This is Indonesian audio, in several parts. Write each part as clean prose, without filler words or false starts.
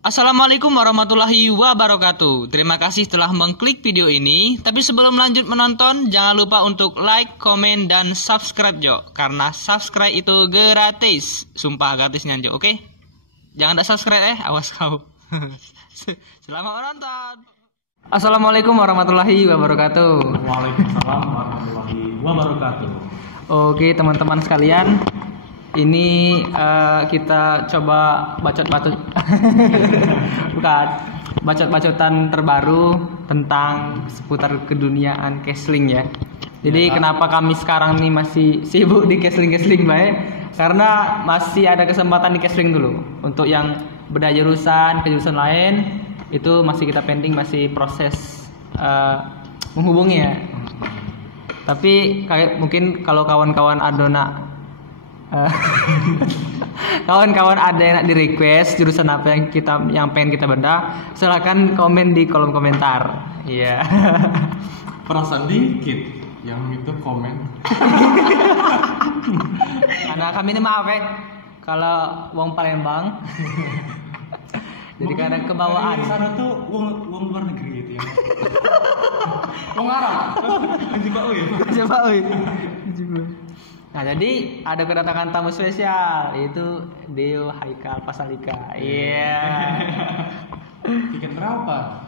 Assalamualaikum warahmatullahi wabarakatuh. Terima kasih telah mengklik video ini. Tapi sebelum lanjut menonton, jangan lupa untuk like, komen, dan subscribe Jo. Karena subscribe itu gratis. Sumpah gratisnya Jo, oke? Jangan tak subscribe awas kau. Selamat menonton. Assalamualaikum warahmatullahi wabarakatuh. Waalaikumsalam warahmatullahi wabarakatuh. Oke teman-teman sekalian, ini kita coba bacot-bacot bukan bacot-bacotan terbaru tentang seputar keduniaan Kesling ya. Jadi kenapa kami sekarang nih masih sibuk di Kesling baik? Karena masih ada kesempatan di Kesling dulu. Untuk yang beda jurusan ke jurusan lain itu masih kita pending, masih proses menghubungi ya. Tapi kayak mungkin kalau kawan-kawan Adona kawan-kawan ada yang nak di request jurusan apa yang pengen kita bedah, silakan komen di kolom komentar. Iya. Perasaan dikit yang itu komen. Karena kami ini maaf kalau wong Palembang. Jadi kadang kebawaan. Di sana tuh wong luar negeri gitu ya. Wong Arab. Coba oi. Nah jadi ada kedatangan tamu spesial, yaitu Deo Haikal Pasalika. Iya. Tiket berapa?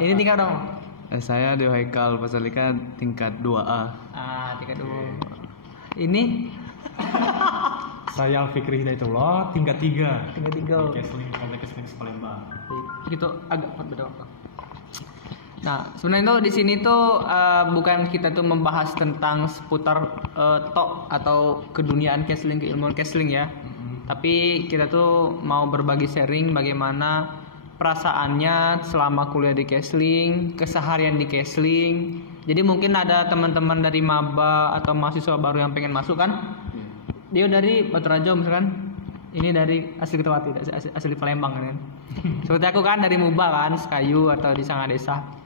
Ini tingkat dong. Saya Deo Haikal Pasalika tingkat 2A. Tingkat 2. Ini Saya Alfikri Hidayatullah tingkat 3. tingkat 3. Kompleks Kesling Palembang. Gitu agak beda apa. Nah, sebenarnya tuh di sini tuh bukan kita tuh membahas tentang seputar tok atau keduniaan Kesling, keilmuan Kesling ya. Tapi kita tuh mau berbagi sharing bagaimana perasaannya selama kuliah di Kesling, keseharian di Kesling. Jadi mungkin ada teman-teman dari maba atau mahasiswa baru yang pengen masuk kan? Dia dari Batu Rajo misalkan. Ini dari asli Ketawati, asli Palembang kan. Seperti aku kan dari Muba kan, Sekayu atau di Sanga Desa.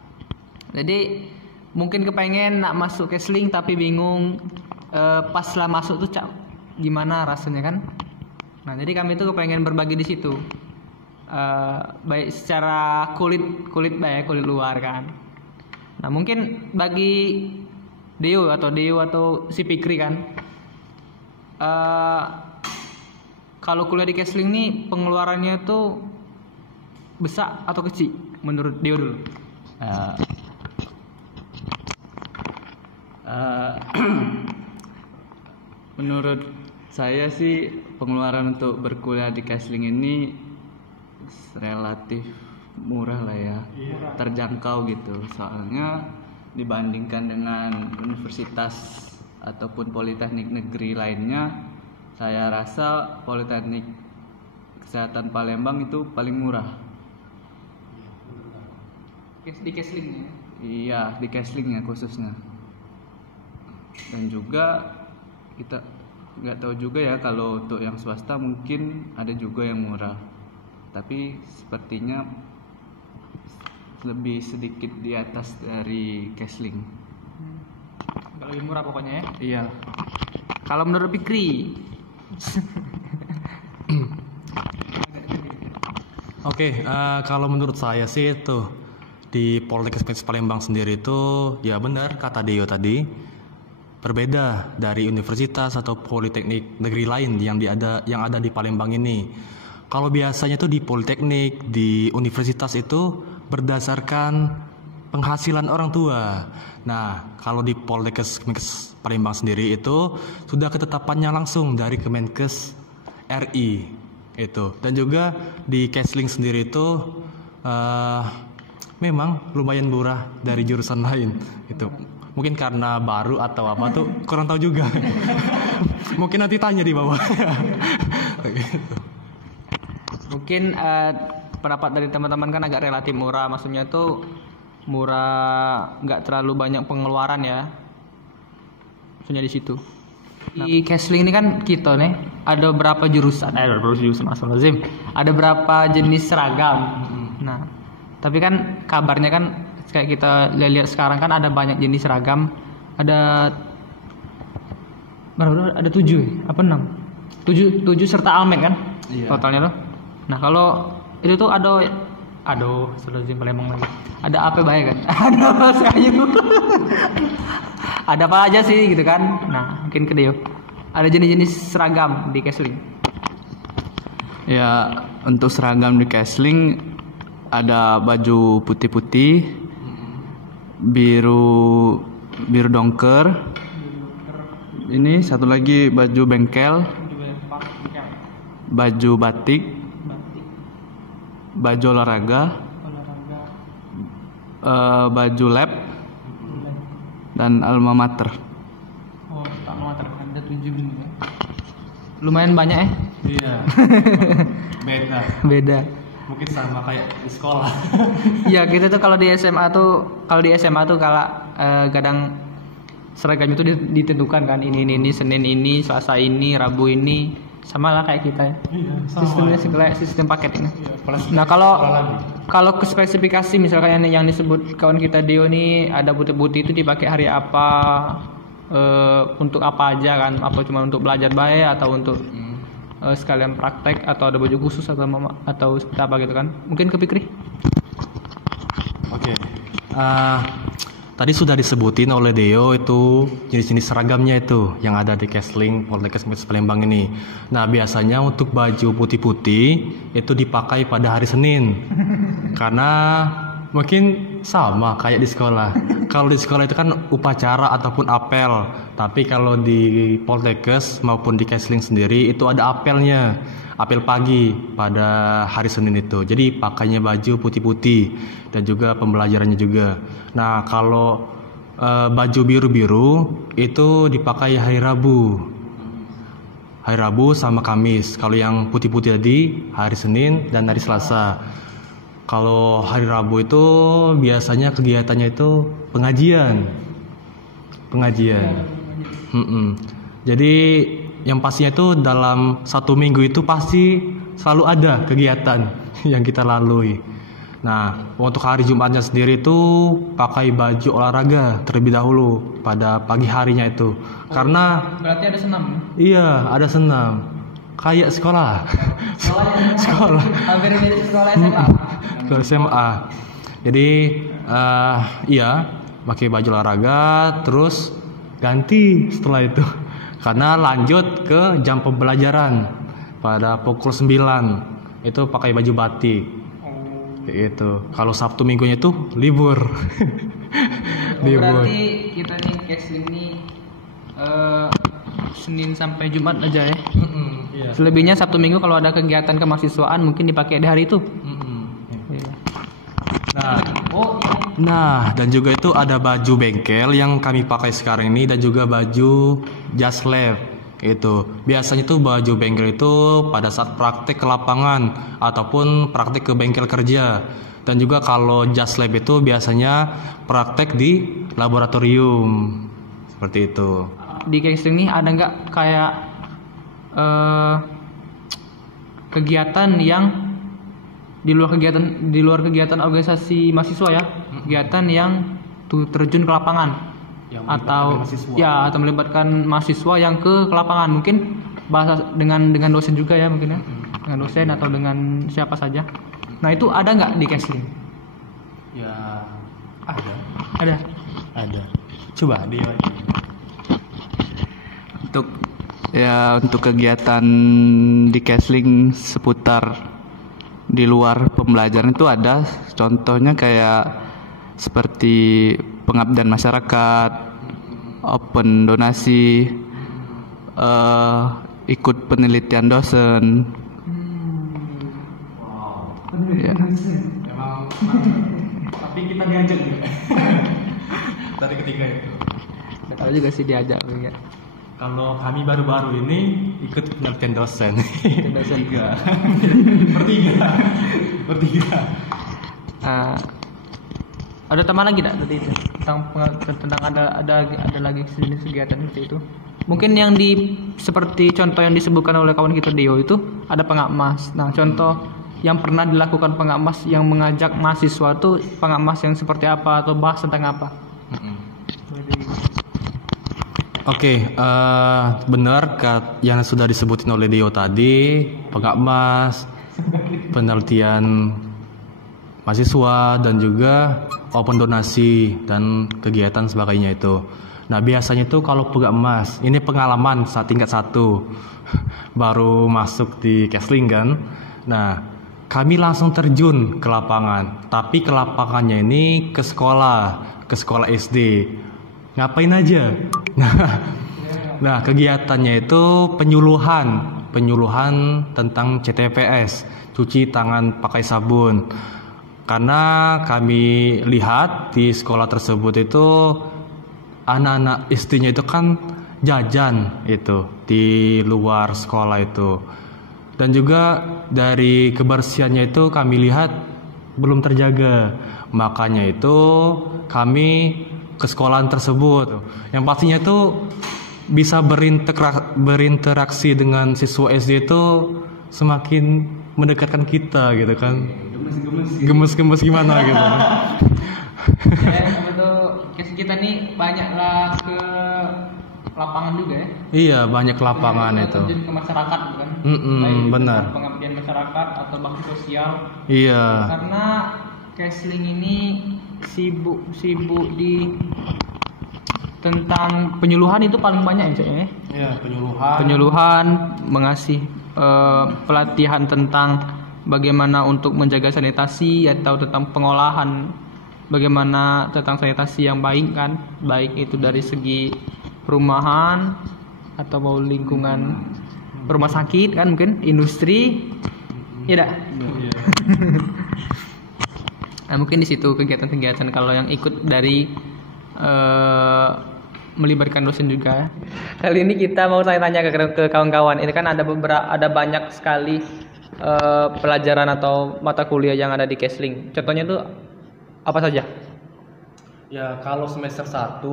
Jadi mungkin kepengen nak masuk Kesling tapi bingung pas lah masuk tuh gimana rasanya kan. Nah jadi kami tuh kepengen berbagi di situ, baik secara kulit baik kulit luar kan. Nah mungkin bagi Deo atau si Fikri kan, kalau kuliah di Kesling nih pengeluarannya tuh besar atau kecil menurut Deo dulu? Menurut saya sih pengeluaran untuk berkuliah di Kesling ini relatif murah lah ya, terjangkau gitu. Soalnya dibandingkan dengan universitas ataupun politeknik negeri lainnya, saya rasa Politeknik Kesehatan Palembang itu paling murah. Di Kesling ya? Iya, di Keslingnya khususnya. Dan juga kita nggak tahu juga ya kalau untuk yang swasta mungkin ada juga yang murah, tapi sepertinya lebih sedikit di atas dari Kesling. Kalau lebih murah pokoknya ya? Iya. Kalau menurut Fikri? Oke, kalau menurut saya sih itu di Politeknik Palembang sendiri itu ya benar kata Deo tadi, berbeda dari universitas atau politeknik negeri lain yang ada di Palembang ini. Kalau biasanya tuh di politeknik, di universitas itu berdasarkan penghasilan orang tua. Nah, kalau di Politeknik Palembang sendiri itu sudah ketetapannya langsung dari Kemenkes RI itu. Dan juga di Kesling sendiri itu memang lumayan murah dari jurusan lain itu. Mungkin karena baru atau apa tuh kurang tahu juga. Mungkin nanti tanya di bawah. Mungkin pendapat dari teman-teman kan agak relatif murah. Maksudnya tuh murah, nggak terlalu banyak pengeluaran ya. Maksudnya di situ. Di Kesling ini kan kita nih ada berapa jurusan? Ada berapa jenis seragam. Nah, tapi kan kabarnya kan kayak kita lihat sekarang kan ada banyak jenis seragam. Ada 7 apa 6? 7 serta almet kan? Iya. Totalnya loh. Nah, kalau itu tuh aduh Astagfirullahaladzim Palembang lagi. Ada apa baik kan? Ada sayur. Ada apa aja sih gitu kan? Nah mungkin ke Deo. Ada jenis-jenis seragam di Kesling. Ya, untuk seragam di Kesling ada baju putih-putih, biru dongker. Ini satu lagi baju bengkel, baju batik, baju olahraga, baju lab, dan alma mater. Oh, alma mater ada 7 ini ya. Lumayan banyak ya. Iya. Beda. Mungkin sama kayak di sekolah. Ya kita tuh kalau di SMA tuh kalau kadang seragam itu ditentukan kan ini Senin ini, Selasa ini, Rabu ini, sama lah kayak kita ya. Iya, Sistemnya kayak sistem paket ini. Nah kalau ke spesifikasi misalkan yang disebut kawan kita Dio nih ada putih-putih itu dipakai hari apa, untuk apa aja kan? Apa cuma untuk belajar baik atau untuk sekalian praktek atau ada baju khusus atau seperti apa gitu kan? Mungkin ke Fikri? Oke. Tadi sudah disebutin oleh Deo itu jenis-jenis seragamnya itu yang ada di Kesling Poltekkes Palembang ini. Nah biasanya untuk baju putih-putih itu dipakai pada hari Senin karena mungkin sama kayak di sekolah. Kalau di sekolah itu kan upacara ataupun apel, tapi kalau di Poltekkes maupun di Kesling sendiri itu ada apelnya, apel pagi pada hari Senin itu. Jadi pakainya baju putih-putih dan juga pembelajarannya juga. Nah kalau baju biru-biru itu dipakai hari Rabu sama Kamis. Kalau yang putih-putih tadi hari Senin dan hari Selasa. Kalau hari Rabu itu biasanya kegiatannya itu pengajian. Jadi yang pastinya itu dalam 1 minggu itu pasti selalu ada kegiatan yang kita lalui. Nah untuk hari Jumatnya sendiri itu pakai baju olahraga terlebih dahulu pada pagi harinya itu. Karena Berarti ada senam. iya ada senam kayak sekolah. Sekolah. Hampir mirip sekolah SMA. Ke SMA. Jadi iya pakai baju olahraga terus ganti setelah itu karena lanjut ke jam pembelajaran pada pukul 9 itu pakai baju batik kayak gitu. Kalau Sabtu Minggunya itu libur. Libur. Berarti kita nih Kesling ini Senin sampai Jumat aja ya. Iya. Selebihnya Sabtu Minggu kalau ada kegiatan kemahasiswaan mungkin dipakai di hari itu. Iya. Nah, dan juga itu ada baju bengkel yang kami pakai sekarang ini dan juga baju just lab itu. Biasanya tuh baju bengkel itu pada saat praktek ke lapangan ataupun praktek ke bengkel kerja. Dan juga kalau just lab itu biasanya praktek di laboratorium. Seperti itu. Di Kesling nih ada nggak kayak kegiatan yang di luar kegiatan organisasi mahasiswa ya, kegiatan yang terjun ke lapangan Yang atau mahasiswa. ya atau melibatkan mahasiswa yang ke lapangan, mungkin bahasa dengan dosen juga ya mungkin ya, dengan dosen atau dengan siapa saja. Nah itu ada nggak di Kesling? Ya, Ada. Coba dia. Untuk kegiatan di Kesling seputar di luar pembelajaran itu ada, contohnya kayak seperti pengabdian masyarakat, open donasi, ikut penelitian dosen. Ya. Memang tapi kita diajak juga. Tadi ketiga itu. Nggak tahu juga sih diajak ya. Kalau kami baru-baru ini ikut penelitian dosen. Dosen. Bertiga. Ada teman lagi nggak tadi itu tentang ada lagi jenis kegiatan seperti itu? Mungkin yang seperti contoh yang disebutkan oleh kawan kita Dio itu ada pengakmas. Nah contoh yang pernah dilakukan pengakmas yang mengajak mahasiswa itu pengakmas yang seperti apa atau bahas tentang apa? Oke, benar yang sudah disebutin oleh Dio tadi, pengakmas penelitian mahasiswa dan juga open donasi dan kegiatan sebagainya itu. Nah biasanya itu kalau pegang emas, ini pengalaman saat tingkat 1 baru masuk di Kesling kan. Nah kami langsung terjun ke lapangan, tapi ke lapangannya ini ke sekolah SD. Ngapain aja? Nah kegiatannya itu penyuluhan tentang CTPS, cuci tangan pakai sabun. Karena kami lihat di sekolah tersebut itu anak-anak SD-nya itu kan jajan itu di luar sekolah itu. Dan juga dari kebersihannya itu kami lihat belum terjaga. Makanya itu kami ke sekolahan tersebut. Yang pastinya itu bisa berinteraksi dengan siswa SD itu semakin mendekatkan kita gitu kan. Gemes-gemes gimana gitu. Ya, betul. Kita nih banyaklah ke lapangan juga ya. Iya, banyak lapangan Ya, itu. terjun ke masyarakat bukan? Benar. Pengabdian masyarakat atau bakti sosial. Iya. Karena Kesling ini sibuk di tentang penyuluhan itu paling banyak ya, Cak, ya. Iya, penyuluhan. Penyuluhan mengasih pelatihan tentang bagaimana untuk menjaga sanitasi atau tentang pengolahan bagaimana tentang sanitasi yang baik kan, baik itu dari segi perumahan atau mau lingkungan rumah sakit kan, mungkin industri ya dak. Nah, mungkin di situ kegiatan-kegiatan kalau yang ikut dari melibatkan dosen juga. Kali ini kita mau tanya-tanya ke kawan-kawan. Ini kan ada banyak sekali pelajaran atau mata kuliah yang ada di Kesling. Contohnya tuh apa saja? Ya, kalau semester 1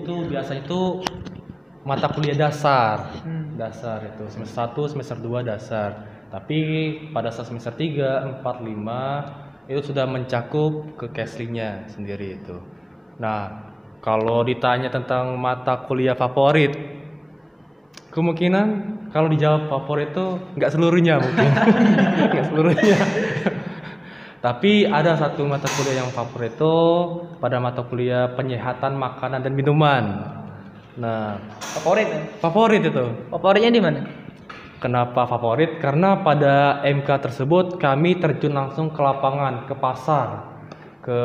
itu biasanya itu mata kuliah dasar. Dasar itu semester 1, semester 2 dasar. Tapi pada saat semester 3, 4, 5 itu sudah mencakup ke Keslingnya sendiri itu. Nah, kalau ditanya tentang mata kuliah favorit, kemungkinan kalau dijawab favorit itu nggak seluruhnya mungkin. Nggak seluruhnya. Tapi ada satu mata kuliah yang favorit itu pada mata kuliah penyehatan makanan dan minuman. Nah, favorit itu. Favoritnya di mana? Kenapa favorit? Karena pada MK tersebut kami terjun langsung ke lapangan, ke pasar, ke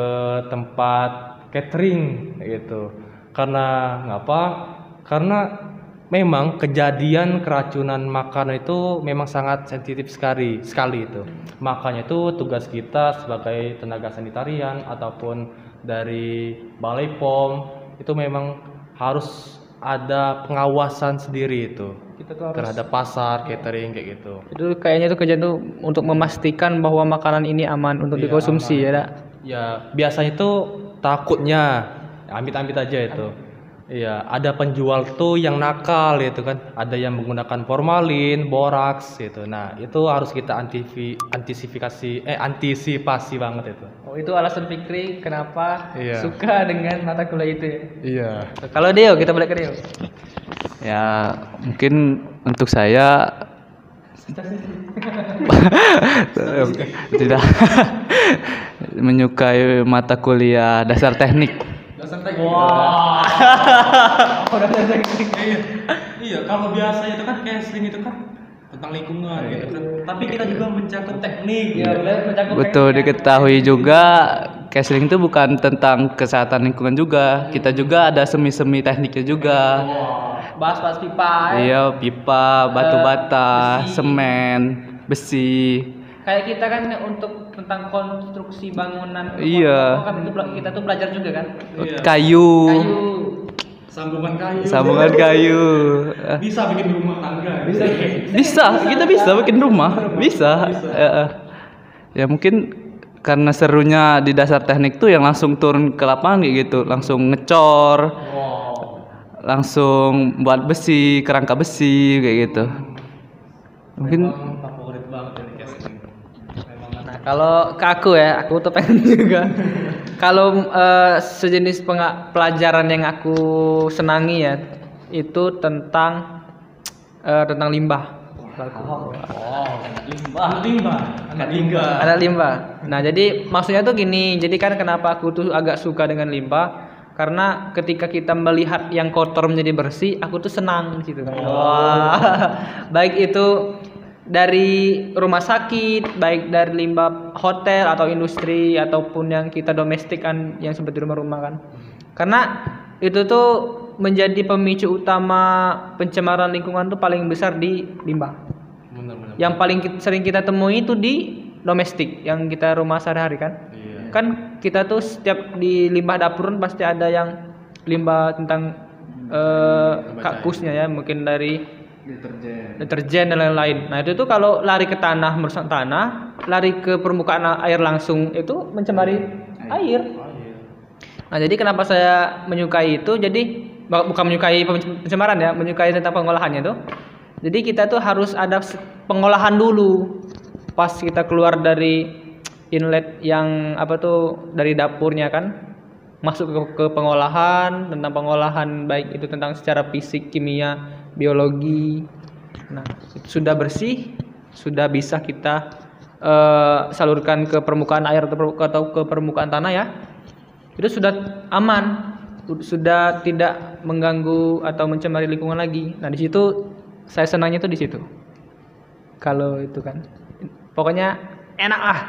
tempat catering gitu. Karena ngapa? Karena memang kejadian keracunan makanan itu memang sangat sensitif sekali itu. Makanya itu tugas kita sebagai tenaga sanitarian ataupun dari Balai POM itu memang harus ada pengawasan sendiri itu terhadap pasar, catering kayak gitu. Itu kayaknya tuh kerjaan tuh untuk memastikan bahwa makanan ini aman untuk dikonsumsi aman. ya, dak? Ya, biasanya itu takutnya amit-amit aja itu. Iya, ada penjual tuh yang nakal itu kan, ada yang menggunakan formalin, boraks gitu. Nah, itu harus kita antisipasi banget itu. Oh, itu alasan Fikri kenapa Iya. suka dengan mata kuliah itu ya. Iya. Kalau Deo, kita balik ke Deo. Ya, mungkin untuk saya tidak menyukai mata kuliah dasar teknik. Wah. Iya, kalau biasa itu kan Kesling itu kan tentang lingkungan gitu kan. Tapi kita juga mencakup teknik. Iya, benar, mencakup Betul, teknik. diketahui juga Kesling itu bukan tentang kesehatan lingkungan juga. Kita juga ada semi-semi tekniknya juga. Bahas-bahas pipa. Ya. Iya, pipa, batu bata, besi. semen, besi. Kayak kita kan untuk tentang konstruksi bangunan. Iya. Kan itu kita tuh belajar juga kan. Kayu, Kayu. Sambungan kayu. sambungan kayu. Bisa bikin rumah tangga. Bisa, kita bisa bikin rumah, bisa. Ya mungkin karena serunya di dasar teknik tuh yang langsung turun ke lapangan kayak gitu, langsung ngecor, langsung buat besi, kerangka besi kayak gitu. Mungkin Favorit banget ini Kesling. Nah, kalau ke aku ya, aku tuh pengen juga. Kalau sejenis pelajaran yang aku senangi ya, itu tentang limbah. Ada limbah. Nah, jadi maksudnya tuh gini. Jadi kan kenapa aku tuh agak suka dengan limbah? Karena ketika kita melihat yang kotor menjadi bersih, aku tuh senang gitu kan. Wah. Baik itu dari rumah sakit, baik dari limbah hotel atau industri ataupun yang kita domestik kan yang seperti rumah-rumah kan. Karena itu tuh menjadi pemicu utama pencemaran lingkungan tuh paling besar di limbah. Yang paling sering kita temui itu di domestik yang kita rumah sehari-hari kan. Kan kita tuh setiap di limbah dapur pasti ada yang limbah tentang kakusnya ya, mungkin dari deterjen dan lain-lain. Nah itu tuh kalau lari ke tanah, merusak tanah, lari ke permukaan air langsung itu mencemari air. Nah jadi kenapa saya menyukai itu? Jadi bukan menyukai pencemaran ya, menyukai tentang pengolahannya tuh. Jadi kita tuh harus ada pengolahan dulu pas kita keluar dari inlet yang apa tuh dari dapurnya kan, masuk ke pengolahan, tentang pengolahan baik itu tentang secara fisik, kimia, biologi. Nah itu sudah bersih, sudah bisa kita salurkan ke permukaan air atau ke permukaan tanah ya, itu sudah aman, sudah tidak mengganggu atau mencemari lingkungan lagi. Nah di situ saya senangnya tuh di situ. Kalau itu kan, pokoknya enak ah.